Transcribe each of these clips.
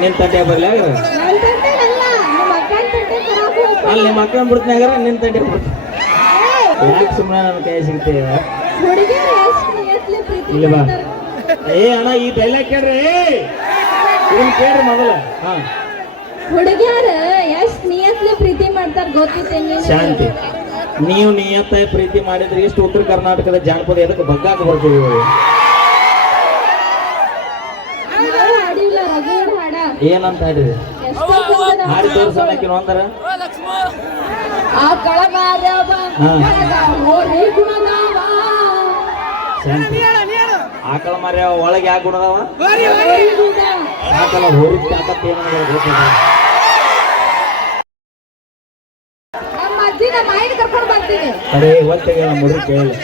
ನಿನ್ ತಟ್ಟೆ ಬರ್ಲಿ ಅಲ್ಲ ನಮ್ಮ ಅಕ್ಕನ ಅಕ್ಕನ ಬಿಡ್ತನಾಗ್ರ ನಿನ್ ತಟ್ಟೆ ಬಿಡ್ತೀನಿ ಯಾಕೆ ಸುಮ್ಮನೆ ನನ್ನ ಕೈ ಸಿಗ್ತೇವ ಇಲ್ಲಿ ಬಾ. ಏ ಅಣ್ಣ ಈ ತೈಲ ಕೇಳ್ರಿ ಇದನ್ನ ಕೇಳ್ರಿ ಮೊದಲ. ಹಾ. ಹುಡುಗಿಯರ ಎಷ್ಟ್ ನಿಯತ್ಲೆ ಪ್ರೀತಿ ಮಾಡ್ತಾರ ಗೊತ್ತಿತ್ತೇನೆ ಶಾಂತಿ. ನೀವು ನಿಯತ್ತ ಪ್ರೀತಿ ಮಾಡಿದ್ರೆ ಎಷ್ಟು ಉತ್ತರ ಕರ್ನಾಟಕದ ಜಾನಪದ ಎದಕ್ಕೆ ಬಗ್ಗಾಕ ಬರ್ತೀವಿ ಇವಾಗ? ನಾವು ಹಾಡಿಲ್ಲ ರಗಡ್ ಹಾಡ ಏನಂತ ಹಾಡಿ ಗುಣದಾವ ಆಕಳ ಮರ್ಯ ಒಳಗೆ ಯಾಕೆ ಗುಣದವ. ಆಕಳ ಹೋರಿ ತಾಕತ್ ಏನು ಗೊತ್ತಿಲ್ಲ. ನಮ್ಮ ಅಜ್ಜಿನ ಮಾಯಿನ ಕರ್ಕೊಂಡು ಬರ್ತೀನಿ. ಅರೇ ಒತ್ತಿಗೆ ನಮ್ಮ ಹುಡುಗ ಕೇಳಿ.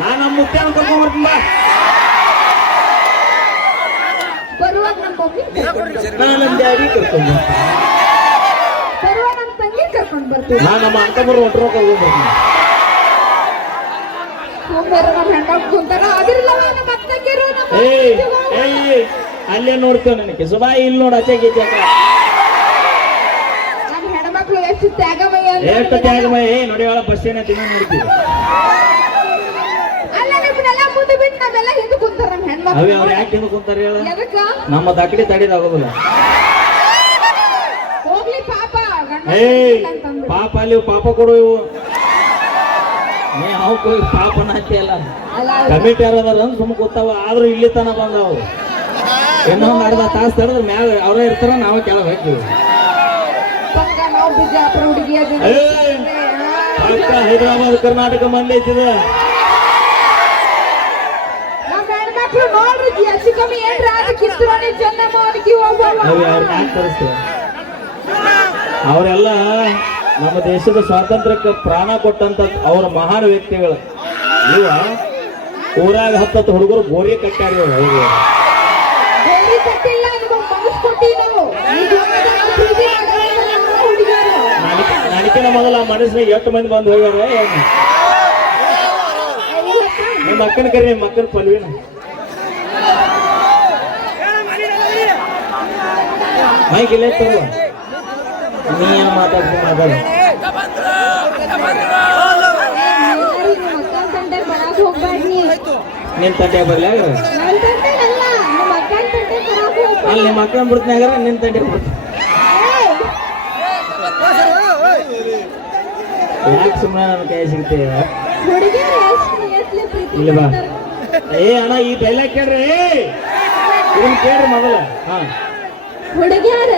ನಾನು ನಮ್ಮ ಕರ್ಕೊಂಡ್ ಬರ್ತೀನಿ ಬಾ. ಬರುವಾಗ ನಮ್ಮ ಮಮ್ಮಿ ನಾನು ನಮ್ಮ ಡ್ಯಾಡಿ ಕರ್ಕೊಂಡ್ ಬರುವಾಗ ನಮ್ಮ ತಂಗಿ ಕರ್ಕೊಂಡು ಬರ್ತೀವಿ ನಾನು ನಮ್ಮ ಅಕ್ಕಮ್ಮರು ಒಟ್ಟರು ಕರ್ಕೊಂಡ್ ಬರ್ತೀನಿ. ಹೋಗ್ಬಾರ ನಮ್ಮ ಹೆಣ್ಮಕ್ಳು ಕುಂತಾರ ಅದಿರಲ್ಲ ನಮ್ಮ ಅಕ್ಕಂಗಿರು ನಮ್ಮ ಏಯ್ ಅಜ್ಜಿಗಳು. ಏಯ್ ಅಲ್ಲೇ ನೋಡ್ತೇವೆ ನನಗೆ. ಸುಬಾ ಇಲ್ಲಿ ನೋಡ ಅಚ್ಚ ಗೀಚೆ ನಮ್ಮ ಹೆಣ್ಮಕ್ಳು ಎಷ್ಟು ತ್ಯಾಗಮಯ ಎಷ್ಟು ತ್ಯಾಗಮಯ? ಏ ನೋಡಿವಾಳ ಬಸ್ ಏನ ತಿನ್ನ ನೋಡ್ತೀವಿ. ಬಿಟ್ಟು ನಾವೆಲ್ಲ ಹಿಂದೆ ಕುಂತಾರ ನಮ್ಮ ಅವೇ ಅವ್ರು ಯಾಕೆ ಕುಂತಾರೆ ಹೇಳ? ಎದಕ್ಕ? ನಮ್ಮ ತಡಿದಾಗೋದಿಲ್ಲ ಹೋಗ್ಲಿ ಪಾಪ ಗಂಡ ಏಯ್ ಅಂತಂದ್ರು. ಪಾಪ ಅಲ್ಲಿ ಪಾಪ ಕೊಡು ಇವು. ನೀ ಪಾಪನ ಹಾಕಿಯಲ್ಲ ಅಲ್ಲ ಕಮಿಟಿ ಯಾರದಾರ ಅಂತ ಸುಮ್ಮ ಕೂತಾವ ಆದ್ರೂ ಇಲ್ಲಿ ತನ ಬಂದಾವು ಇನ್ನೊಂದು ಅರ್ಧ ತಾಸು ತಡೆದ್ರೆ ಮ್ಯಾಲ ಅವರೇ ಇರ್ತಾರ ನಾವೇ ಕೆಳಗೆ ಹಾಕಿವಿ ಪಕ್ಕ ನಾವು ಬಿಜಾಪುರ ಹುಡುಗಿ ಅದು ಏಯ್! ಪಕ್ಕ ಹೈದರಾಬಾದ್ ಕರ್ನಾಟಕ ಮಂದಿ ಐತಿದ ಹೆಣ್ಮಕ್ಳು ನೋಡ್ರಿ ಹೆಚ್ಚು ಕಮ್ಮಿ ಏನ್ರ? ನಾವು ಅವರೆಲ್ಲ ನಮ್ಮ ದೇಶದ ಸ್ವಾತಂತ್ರ್ಯಕ್ಕೆ ಪ್ರಾಣ ಕೊಟ್ಟಂತ ಅವರ ಮಹಾನ್ ವ್ಯಕ್ತಿಗಳು. ಇವ ಊರಾಗ ಹತ್ತತ್ತು ಹುಡುಗರು ಗೋರಿ ಕಟ್ಟಾರ ಇವ್ರು ನಡಿಕಿನ ಮೊದಲ ಆ ಮನಸ್ಸಿನಾಗ ಎಷ್ಟು ಮಂದಿ ಬಂದು ಹೋಗ್ಯಾರ ನಿಮ್ಮ ಅಕ್ಕನ ಕರಿ ನಿಮ್ಮ ಅಕ್ಕನ ಪಲ್ವಿನ. ಮೈಕ್ ಇಲ್ಲ ನೀ ಮಾತಾಡ್ತೀನಿ ನಿನ್ ತಂಟೆ ಬರ್ಲಿ ಅಲ್ಲ ನಮ್ಮ ಅಕ್ಕನ ಬಿಡ್ತೀನಿ ನಿನ್ ತಂಟೆ ಸುಮ್ಮನೆ ಕೈ ಸಿಗ್ತೇವ ಇಲ್ಲಿ ಬಾ. ಏ ಅಣ್ಣ, ಈ ಡೈಲಾಗ್ ಕೇಳ್ರಿ. ಇದನ್ನ ಕೇಳ್ರಿ ಮೊದಲ. ಹಾ. ಹುಡುಗಿಯರ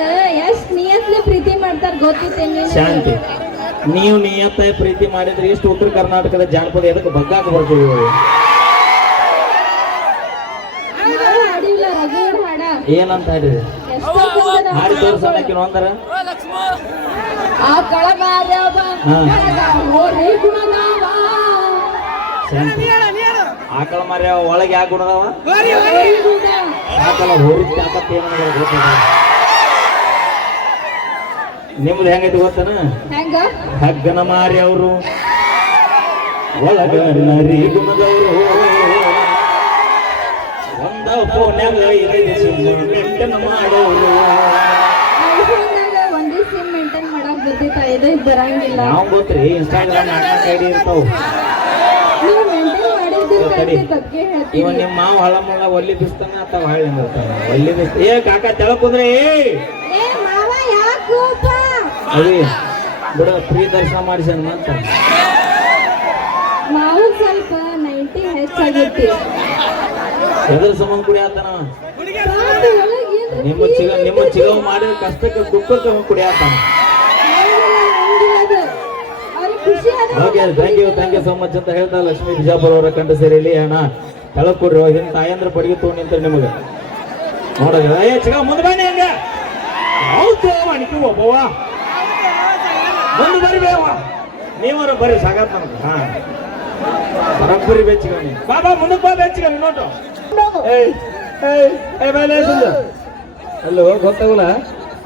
ಎಷ್ಟ್ ನಿಯತ್ಲೆ ಪ್ರೀತಿ ಮಾಡ್ತಾರ ಗೊತ್ತಿತ್ತೇನೆ ಶಾಂತಿ. ನೀವು ನಿಯತ್ತ ಪ್ರೀತಿ ಮಾಡಿದ್ರೆ ಎಷ್ಟು ಉತ್ತರ ಕರ್ನಾಟಕದ ಜಾನಪದ ಎದಕ್ಕೆ ಬಗ್ಗಾಕ ಬರ್ತೀವಿ ಏನಂತ ಹೇಳಿದ್ರಿ ಹಾಡಿ ಒಂದರ ಗುಣದಾವ ಶಾಂತಿ. ಆಕಳ ಮರ್ಯ ಒಳಗೆ ಯಾಕೆ ಗುಣದವ ಗುಣ. ಆಕಳ ಹೋರಿ ತಾಕತ್ ಏನು ಗೊತ್ತಿಲ್ಲ ನಿಮ್ದು ಹೆಂಗೈತಿ ಗೊತ್ತನ? ಹೆಂಗ? ಹಗ್ಗನ ಮಾರಿ ಅವರು. ಒಳಗ ನರಿ ಗುಣದವರು ಒಂದ ಫೋನ್ಯಾಗ ಸಿಮ್ ಮೆಂಟನ್ ಮಾಡೋರು. ನಾವು ಗೊತ್ತ್ರಿ ಇನ್ಸ್ಟಾಗ್ರಾಮ್ ಐಡಿ ಇರ್ತಾವ. ತಡಿ. ಇವ ನಿಮ್ಮ ಮಾವ ಹಳ ಮುಳ್ಳ ಒಲ್ಲಿ ಬಿಸ್ತಾನ ಅಥವಾ ಹಳ್ಳಿ ಬರ್ತಾನ ಒಲ್ಲಿ ಬಿಸ್ತ ಏ ಕಾಕ ತೆಳಕುದ್ರೆ ಏ! ಅವಿ ಬಿಡ ಫ್ರೀ ದರ್ಶನ ಮಾಡಿಸನ್ ಅಂತ. ಮಾವು ಸ್ವಲ್ಪ ನೈಂಟಿ ಹೆಚ್ಚಾಗೈತಿ ಎದ್ರ ಸಂಬಂಧ ಕುಡಿ ಆತನ. ನಿಮ್ಮ ಚಿಗ ನಿಮ್ಮ ಚಿಗವ್ ಮಾಡಿದ ಕಷ್ಟಕ್ಕೆ ದುಃಖಕ್ಕೆ ಕುಡಿ ಕುಡಿಯಾತಾನ ಹಂಗಿಲ್ಲ ಅದು. ಅವ್ರಿಗೆ ಖುಷಿ ಆದ್ರೆ okay thank you thank you so much ಅಂತ ಹೇಳ್ತಾ ಲಕ್ಷ್ಮಿ ಬಿಜಾಪುರ ಅವರ ಕಂಡ ಸೇರಿಲಿ ಅಣ್ಣ ಕೆಳಗ್ ಕೊಡ್ರಿ ಹಿಂದ್ ತಾಯಂದ್ರ ಪಡಿಗೆ ತಗೊಂಡು ನಿಂತ ನಿಮಗೆ. ನೋಡಿದ್ರೆ ಏ ಚಿಗ ಮುಂದೆ ಬನ್ನಿ ಹಂಗ. ಹೌದು ಅಣಿಕೆ ಒಬ್ಬವ ಮುಂದೆ ಬರ್ರಿ ಬೇವ ನೀವರ ಬರ್ರಿ ಸಾಗತ್ ನಮ್ಗೆ. ಹಾ. ಬರಬ್ಬರಿ ಬೆಚ್ಚಿಗ ನೀ ಬಾ ಬಾ, ಮುಂದಕ್ಕೆ ಬಾ, ಬೆಚ್ಚಿಗ ನೋಟು ಏಯ್ ಏಯ್, ಏ, ಮೇಲೆ ಅಲ್ಲೋ, ಗೊತ್ತಾಗಲ್ಲ.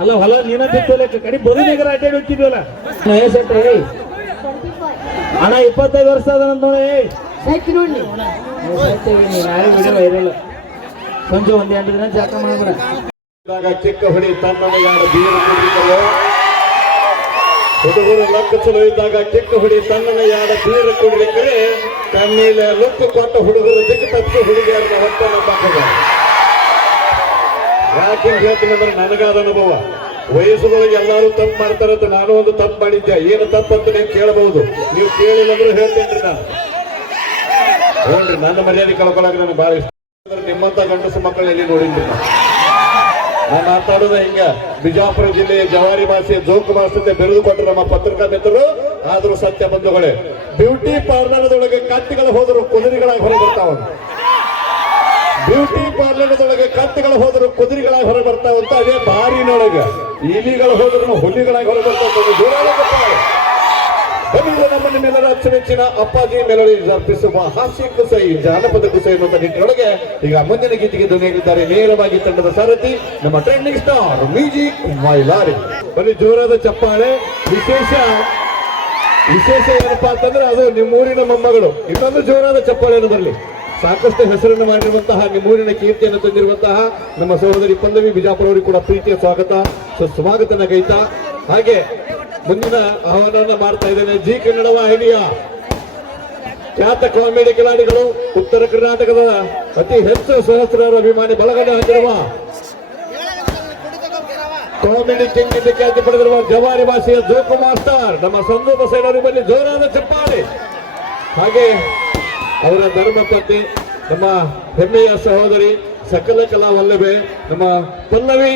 ಅಲ್ಲ, ಹೊಲ ನೀನ ಬಿತ್ತೋಲೆ ಕಡಿ ಬದುನಿಗರ ಅಡ್ಡಾಡಿ ಹೋಗ್ತಿದ್ವಲ್ಲ. ಏಸೆಟ್ರಿ ಏಯ್. ಅಣ್ಣ ಇಪ್ಪತ್ತೈದು ವರ್ಷ ಅದ ನೋಡಿ ಸಾಯ್ತಿ ನೋಡಿ. ನಾಳೆ ವಿಡಿಯೋ ವೈರಲ್ ಸಂಜೆ ಒಂದು ಎಂಟು ದಿನ ಜಾತ್ರೆ ಮಾಡ್ಬೇಡ ಚಿಕ್ಕ ಹುಡಿ ತನ್ನನ್ನು ಯಾರು ಬೀರು ಕುಡಿದರು ಹುಡುಗರು ಲಕ್ಕ ಚಲೋ ಇದ್ದಾಗ ಚಿಕ್ಕ ಹುಡಿ ತನ್ನನ್ನು ಯಾರ ಬೀರು ಕುಡಿಲಿಕ್ಕೆ ತನ್ನೀಲೆ ಲುಕ್ಕು ಕೊಟ್ಟ ಹುಡುಗರು ದಿಕ್ಕು ತಪ್ಪಿಸಿ ಹುಡುಗಿಯರನ್ನ ಹೊತ್ತ ನಮ್ಮ ಯಾಕೆ ಹೇಳ್ತೀನಿ ಅಂದ್ರೆ ನನಗಾದ ಅನುಭವ. ವಯಸ್ಸುಗಳಿಗೆ ಎಲ್ಲರೂ ತಪ್ಪು ಮಾಡ್ತಾರೆ ಅಂತ ನಾನು ಒಂದು ತಪ್ಪು ಮಾಡಿದ್ದೆ. ಏನು ತಪ್ಪು ಅಂತ ನೀವು ಕೇಳಬಹುದು. ನೀವು ಕೇಳಿಲ್ಲಂದ್ರೂ ಹೇಳ್ತೇನೆ ಹೇಳ್ತೇನ್ರಿ ನಾನು. ನೋಡ್ರಿ ನನ್ನ ಮರ್ಯಾದೆ ಕಳ್ಕೊಳಕ್ ನನಗೆ ಬಹಳ ಇಷ್ಟ. ನಿಮ್ಮಂತ ಗಂಡಸು ಮಕ್ಕಳು ಎಲ್ಲಿ ನೋಡಿದ್ರಿ ನಾನು. ಮಾತಾಡೋದ ಹಿಂಗ. ಬಿಜಾಪುರ ಜಿಲ್ಲೆಯ ಜವಾರಿ ಭಾಷೆ, ಜೋಕು ಭಾಷೆ ಬೆರೆದು ಕೊಟ್ಟರು ನಮ್ಮ ಪತ್ರಿಕಾ ಮಿತ್ರರು. ಆದರೂ ಸತ್ಯ ಬಂಧುಗಳೇ, ಬ್ಯೂಟಿ ಪಾರ್ಲರ್ದೊಳಗೆ ಕತ್ತಿಗಳು ಹೋದರು ಕುದುರೆಗಳಾಗಿ ಹೊರಗೆ ಬರ್ತಾವ. ಬ್ಯೂಟಿ ಪಾರ್ಲರ್ದೊಳಗೆ ಕತ್ತಿಗಳು ಹೋದರು ಕುದುರೆಗಳಾಗಿ ಹೊರ ಬರ್ತಾವಂತ ಅದೇ ಬಾರಿನೊಳಗ. ಇಲಿಗಳು ಹೋದ್ರು ಹುಲಿಗಳಾಗಿ ಹೊರಬರ್ತಕ್ಕಂಥ ದೂರ ಮೇಲರ ನಮ್ಮ ನಿಮ್ಮೆಲ್ಲರ ಅಚ್ಚುಮೆಚ್ಚಿನ ಅಪ್ಪಾಜಿ ಮೆಲೋಡಿ ಅರ್ಪಿಸುವ ಹಾಸ್ಯ ಕುಸೈ, ಜಾನಪದ ಕುಸೈ ಎನ್ನುವಂತ ನಿಟ್ಟಿನೊಳಗೆ ಈಗ ಮುಂದಿನ ಗೀತೆಗೆ ಧ್ವನಿಯಾಗಿದ್ದಾರೆ ನೇರವಾಗಿ ತಂಡದ ಸಾರಥಿ, ನಮ್ಮ ಟ್ರೆಂಡಿಂಗ್ ಸ್ಟಾರ್ ಮ್ಯೂಸಿಕ್ ಮೈಲಾರಿ ಬರೀ ಜೋರಾದ ಚಪ್ಪಾಳೆ, ವಿಶೇಷ ವಿಶೇಷ ಏನಪ್ಪಾ ಅಂತಂದ್ರೆ ಅದು ನಿಮ್ಮೂರಿನ ಮೊಮ್ಮಗಳು. ಇನ್ನೊಂದು ಜೋರಾದ ಚಪ್ಪಾಳೆಯನ್ನು ಬರಲಿ. ಸಾಕಷ್ಟು ಹೆಸರನ್ನು ಮಾಡಿರುವಂತಹ ನಿಮ್ಮೂರಿನ ಕೀರ್ತಿಯನ್ನು ತಂದಿರುವಂತಹ ನಮ್ಮ ಸಹೋದರಿ ಪಲ್ಲವಿ ಬಿಜಾಪುರ ಅವರಿಗೆ ಕೂಡ ಪ್ರೀತಿಯ ಸ್ವಾಗತ, ಸುಸ್ವಾಗತನ ಗೈತಾ. ಹಾಗೆ ಮುಂದಿನ ಆಹ್ವಾನವನ್ನು ಮಾಡ್ತಾ ಇದ್ದೇನೆ. ಜಿ ಕನ್ನಡ ವಾಹಿನಿಯ ಖ್ಯಾತ ಕಾಮಿಡಿ ಕಿಲಾಡಿಗಳು, ಉತ್ತರ ಕರ್ನಾಟಕದ ಅತಿ ಹೆಚ್ಚು ಸಹಸ್ರಾರು ಅಭಿಮಾನಿ ಬಲಗಡೆ ಹೊಂದಿರುವ ಕಾಮಿಡಿ ಕಿಂಗ್ ಎಂದು ಖ್ಯಾತಿ ಪಡೆದಿರುವ ಜವಾರಿ ಭಾಷೆಯ ಜೋಕು ಮಾಸ್ಟರ್ ನಮ್ಮ ಸಂದೂಪ ಸೈಡ್ ಅವರಿಗೆ ಜೋರಾದ ಚಪ್ಪಾಳೆ. ಹಾಗೆ ಅವರ ಧರ್ಮಪತ್ನಿ ನಮ್ಮ ಹೆಮ್ಮೆಯ ಸಹೋದರಿ ಸಕಲ ಕಲಾ ವಲ್ಲಭೆ ನಮ್ಮ ಪಲ್ಲವಿ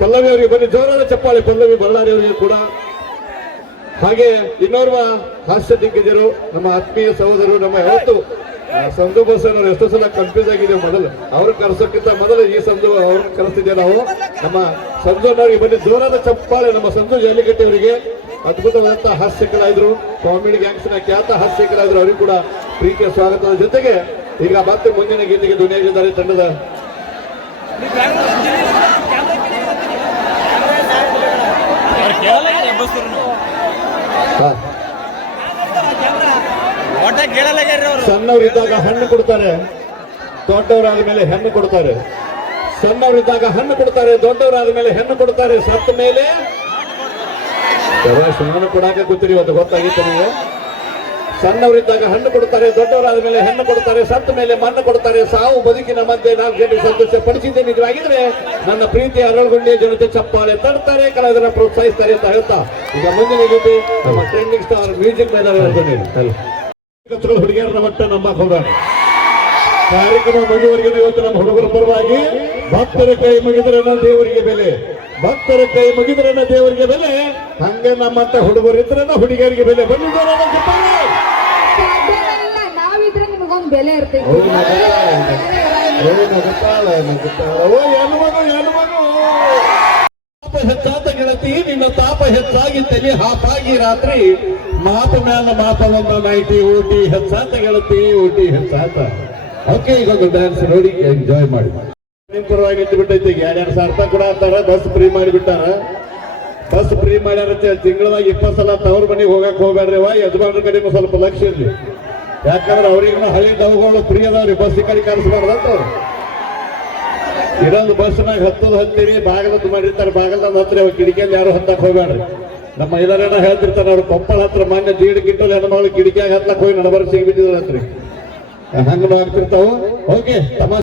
ಪಲ್ಲವಿ ಅವರಿಗೆ ಬನ್ನಿ, ಜೋರಾದ ಚಪ್ಪಾಳೆ, ಪಲ್ಲವಿ ಬಳ್ಳಾರಿ ಅವರಿಗೆ ಕೂಡ. ಹಾಗೆ ಇನ್ನೋರ್ವ ಹಾಸ್ಯ ದಿಗ್ಗಜರು, ನಮ್ಮ ಆತ್ಮೀಯ ಸಹೋದರರು, ನಮ್ಮ ಯಾವತ್ತು ಸಂಧು ಅವರು ಎಷ್ಟೋ ಸಲ ಕನ್ಫ್ಯೂಸ್ ಆಗಿದೆ ಮೊದಲು. ಅವ್ರು ಕರೆಸೋಕ್ಕಿಂತ ಮೊದಲು ಈ ಸಂಧು ಅವ್ರನ್ನ ಕರೆಸ್ತಿದ್ದೇವೆ ನಾವು. ನಮ್ಮ ಸಂಜುನವರಿಗೆ ಬನ್ನಿ, ಜೋರಾದ ಚಪ್ಪಾಳೆ, ನಮ್ಮ ಸಂಜು ಜಾಲಿಕಟ್ಟಿ ಅವರಿಗೆ ಅದ್ಭುತವಾದಂತಹ ಹಾಸ್ಯ ಕಲಾವಿದರು ಕಾಮಿಡಿ ಗ್ಯಾಂಗ್ಸ್ನ ಖ್ಯಾತ ಹಾಸ್ಯ ಕಲಾವಿದರು ಅವರಿಗೂ ಕೂಡ ಪ್ರೀತಿಯ ಸ್ವಾಗತದ ಜೊತೆಗೆ ಈಗ ಮತ್ತೆ ಮುಂದಿನ ಗೀತೆಗೆ ಧ್ವನಿಯಾಗಿದ್ದಾರೆ ತಂಡದ. ಸಣ್ಣವರಿದ್ದಾಗ ಹಣ್ಣು ಕೊಡ್ತಾರೆ ದೊಡ್ಡವರಾದ ಮೇಲೆ ಹೆಣ್ಣು ಕೊಡ್ತಾರೆ. ಸಣ್ಣವರಿದ್ದಾಗ ಹಣ್ಣು ಕೊಡ್ತಾರೆ ದೊಡ್ಡವರಾದ ಮೇಲೆ ಹೆಣ್ಣು ಕೊಡ್ತಾರೆ ಸತ್ತ ಮೇಲೆ ಸುಮ್ಮನೆ ಕೊಡಾಕ ಗೊತ್ತಿರಿ ಇವತ್ತು ಗೊತ್ತಾಗಿತ್ತು ನೀವು ಸಣ್ಣವರಿದ್ದಾಗ ಹಣ್ಣು ಕೊಡ್ತಾರೆ ದೊಡ್ಡವರಾದ ಮೇಲೆ ಹೆಣ್ಣು ಕೊಡ್ತಾರೆ ಸತ್ತ ಮೇಲೆ ಮಣ್ಣು ಕೊಡ್ತಾರೆ ಸಾವು ಬದುಕಿನ ಮಧ್ಯೆ ನಾವು ಗಂಟೆ ಸಂತೋಷ ಪಡಿಸಿದ್ದೆ ನಿಜವಾಗಿದ್ರೆ ನನ್ನ ಪ್ರೀತಿ ಅರಳಗೊಂಡಿಯ ಜನತೆ ಚಪ್ಪಾಳೆ ತಡ್ತಾರೆ ಕಲಾವಿದರ ಪ್ರೋತ್ಸಾಹಿಸ್ತಾರೆ ಅಂತ ಹೇಳ್ತಾ ಈಗ ಮುಂದಿನ ಗೀತೆ ನಮ್ಮ ಟ್ರೆಂಡಿಂಗ್ ಸ್ಟಾರ್ ಮ್ಯೂಸಿಕ್ ಮೇಲೆ ಹುಡುಗಿಯರನ್ನ ಮಟ್ಟ ನಮ್ಮ ಕಾರ್ಯಕ್ರಮ ಇವತ್ತು ನಮ್ಮ ಹುಡುಗರ ಪರವಾಗಿ ಭಕ್ತರ ಕೈ ಮುಗಿದ್ರನ ದೇವರಿಗೆ ಬೆಲೆ? ಭಕ್ತರ ಕೈ ಮುಗಿದ್ರನ ದೇವರಿಗೆ ಬೆಲೆ? ಹಂಗೆ ನಮ್ಮಂತ ಹುಡುಗರು ಇದ್ರನ್ನ ಹುಡುಗಿಯರಿಗೆ ಬೆಲೆ? ಬಂದಿದ್ದಾರೆ ಬೆಲೆ ಇರ್ತೈತಿ. ಹೆಚ್ಚಾದ ಗೆಳತಿ ನಿನ್ನ ತಾಪ ಹೆಚ್ಚಾಗಿ ತಲೆ ಹಾಪಾಗಿ ರಾತ್ರಿ. ಮಾತು ಮ್ಯಾಲ ಮಾತ ಒಂದು ನೈಟಿ ಊಟಿ ಹೆಚ್ಚಾತ ಗೆಳತಿ ಊಟಿ ಹೆಚ್ಚಾತ ಓಕೆ ಈಗ ಒಂದು ಡ್ಯಾನ್ಸ್ ನೋಡಿ ಎಂಜಾಯ್ ಮಾಡಿ. ಪರವಾಗಿ ನಿಂತು ಬಿಟ್ಟೈತಿ ಎರಡೆರಡು ಸಾವಿರ ರೂಪಾಯಿ ಕೂಡ ಅಂತಾರ ಬಸ್ ಫ್ರೀ ಮಾಡಿಬಿಟ್ಟಾರ. ಬಸ್ ಫ್ರೀ ಮಾಡ್ಯಾರ ತಿಂಗಳದಾಗ ಇಪ್ಪತ್ತು ಸಲ ತವ್ರ ಮನೆಗೆ ಹೋಗಕ್ ಹೋಗ್ಬೇಡ್ರಿ ವಾ ಯಜಮಾನ್ರ ಕಡೆನೂ ಸ್ವಲ್ಪ ಲಕ್ಷ ಇರ್ಲಿ. ಯಾಕಂದ್ರೆ ಅವ್ರಿಗೂ ಹಳಿ ದವಗಳು ಫ್ರೀ ಅದಾವ್ರಿ, ಬಸ್ ಈ ಕಡೆ ಕಳಿಸ್ಬಾರ್ದಂತ ಇದೊಂದು ಬಸ್ನಾಗ ಹತ್ತದ ಹತ್ತೀರಿ ಬಾಗಲದ್ದು ಮಾಡಿರ್ತಾರೆ ಬಾಗಲದ ಹತ್ತಿರ ಕಿಡಿಕಿಯಲ್ಲಿ ಯಾರು ಹತ್ತಕ್ ಹೋಗ್ಬೇಡ್ರಿ ನಮ್ಮ ಇದರೇನ ಹೇಳ್ತಿರ್ತಾರೆ, ಅವ್ರು ಕೊಪ್ಪಳ ಹತ್ರ ಮಾನ್ಯ ದೀಡ್ ಗಿಟ್ಟಲ್ ಹೆಣ್ಮಗಳು ಕಿಡಿಕಿಯಾಗ ಹತ್ತಕ್ಕೆ ಹೋಗಿ ನಡಬರ್ ಸಿಗ್ಬಿಟ್ಟಿದ್ರಂತ್ರಿ ಹಂಗ ಆಗ್ತಿರ್ತಾವು ಓಕೆ ತಮ್ಮ